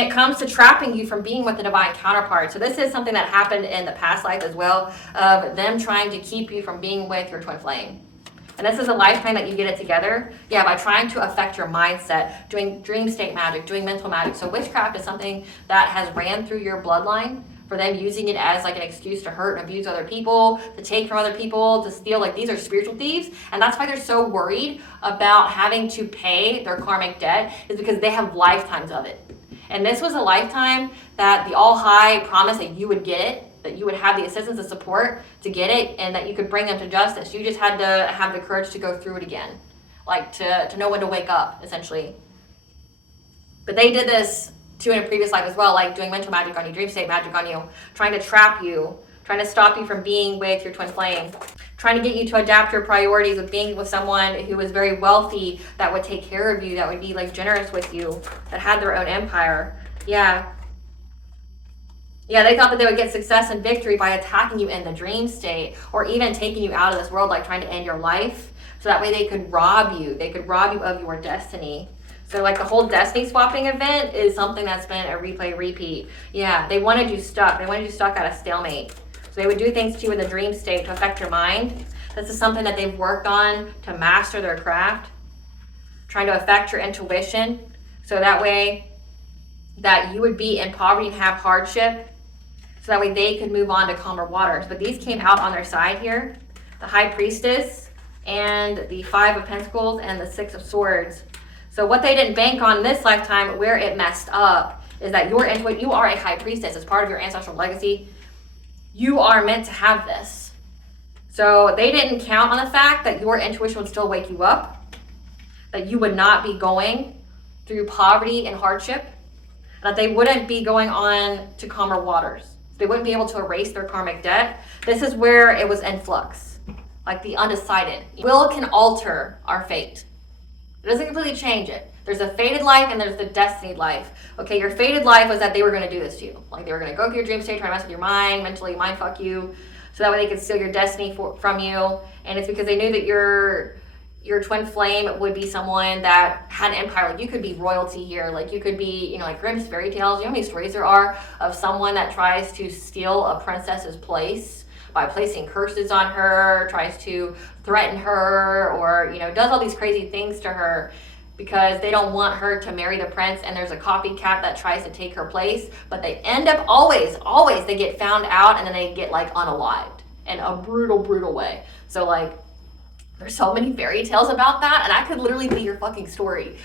it comes to trapping you from being with the divine counterpart. So this is something that happened in the past life as well, of them trying to keep you from being with your twin flame. And this is a lifetime that you get it together, yeah, by trying to affect your mindset, doing dream state magic, doing mental magic. So witchcraft is something that has ran through your bloodline, for them using it as like an excuse to hurt and abuse other people, to take from other people, to steal. Like, these are spiritual thieves. And that's why they're so worried about having to pay their karmic debt, is because they have lifetimes of it. And this was a lifetime that the All High promised that you would get it, that you would have the assistance and support to get it, and that you could bring them to justice. You just had to have the courage to go through it again, like to know when to wake up, essentially. But they did this too in a previous life as well, like doing mental magic on you, dream state magic on you, trying to trap you, trying to stop you from being with your twin flame, trying to get you to adapt your priorities with being with someone who was very wealthy, that would take care of you, that would be like generous with you, that had their own empire. Yeah, they thought that they would get success and victory by attacking you in the dream state, or even taking you out of this world, like trying to end your life, so that way they could rob you. They could rob you of your destiny. So like the whole destiny swapping event is something that's been a replay repeat. Yeah, they wanted you stuck. They wanted you stuck at a stalemate. So they would do things to you in the dream state to affect your mind. This is something that they've worked on to master their craft, trying to affect your intuition, so that way that you would be in poverty and have hardship, so that way they could move on to calmer waters. But these came out on their side here, the High Priestess and the Five of Pentacles and the Six of Swords. So what they didn't bank on in this lifetime, where it messed up, is that your intuition, you are a High Priestess. As part of your ancestral legacy, you are meant to have this. So they didn't count on the fact that your intuition would still wake you up, that you would not be going through poverty and hardship, that they wouldn't be going on to calmer waters. They wouldn't be able to erase their karmic debt. This is where it was in flux, like the undecided. Will can alter our fate. It doesn't completely change it. There's a fated life and there's the destined life. Okay, your fated life was that they were going to do this to you. Like, they were going to go through your dream state, try to mess with your mind, mentally mind fuck you, so that way they could steal your destiny from you. And it's because they knew that your twin flame would be someone that had an empire. Like, you could be royalty here. Like, you could be, like Grimm's fairy tales. You know how many stories there are of someone that tries to steal a princess's place by placing curses on her, tries to threaten her, or does all these crazy things to her because they don't want her to marry the prince, and there's a copycat that tries to take her place, but they end up always they get found out, and then they get like unalived in a brutal way. So like, there's so many fairy tales about that, and I could literally be your fucking story.